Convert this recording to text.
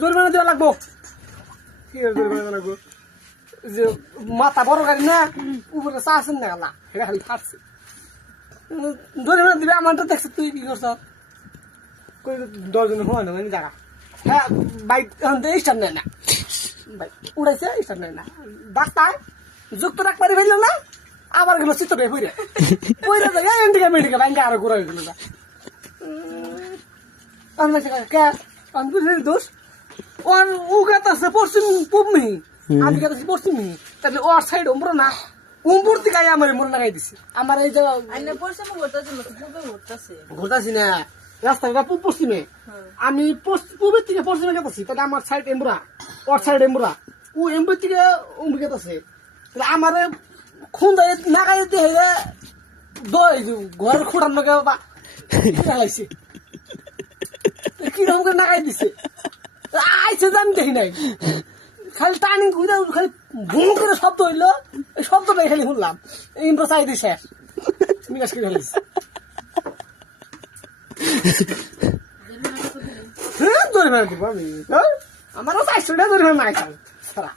জরিমানা দেওয়া লাগবো কি জরিমানা লাগবো যে মাথা বড় গাড়ি না উপরে চা আসেন না গেলা এটা খালি ফাটছে জরিমানা দিবে আমারটা দেখছে তুই কি করছ কই 10 জনের হয় না মানে জায়গা হ্যাঁ বাইক স্টার্ট নেয় না বাইক উড়াইছে স্টার্ট নেয় না ডাক্তার যুক্ত রাখতে ফেললো না আবার গেল চিত্তটাই পইরে পইরে যায় এন্ডিকা মেডিকা ব্যাংকে আরো ঘুরে গেল না আমি কে আমি বুঝলি দোষ ওর উগাতাছে পশ্চিম পূব মিহি আমি গেছি পশ্চিম মিহি তাহলে ওর সাইড উমরো না উমপুর থেকে আমার মনে লাগাই দিছে আমার এই জায়গা পশ্চিম ঘুরতাছি না রাস্তাটা পূব পশ্চিমে আমি পূবের থেকে পশ্চিমে গেতাছি তাহলে আমার সাইড এমবুরা ওর সাইড এমবুরা ও এমবুর থেকে উমবি গেতাছে তাহলে আমার খুন্দাই নাগাই দিয়ে দই ঘরের খুঁড়ার নাকি বাবা লাগাইছে কিরকম করে নাগাই দিছে আইছে যে আমি দেখি নাই খালি টার্নিং ঘুরে খালি ভুম করে শব্দ হইলো এই শব্দটাই খালি শুনলাম ইন্দ্র চাই দিছে মিনাস করে ফেলিস হ্যাঁ ধরে ফেলা দিব আমি আমারও 400 টাকা ধরে ফেলা নাই সারা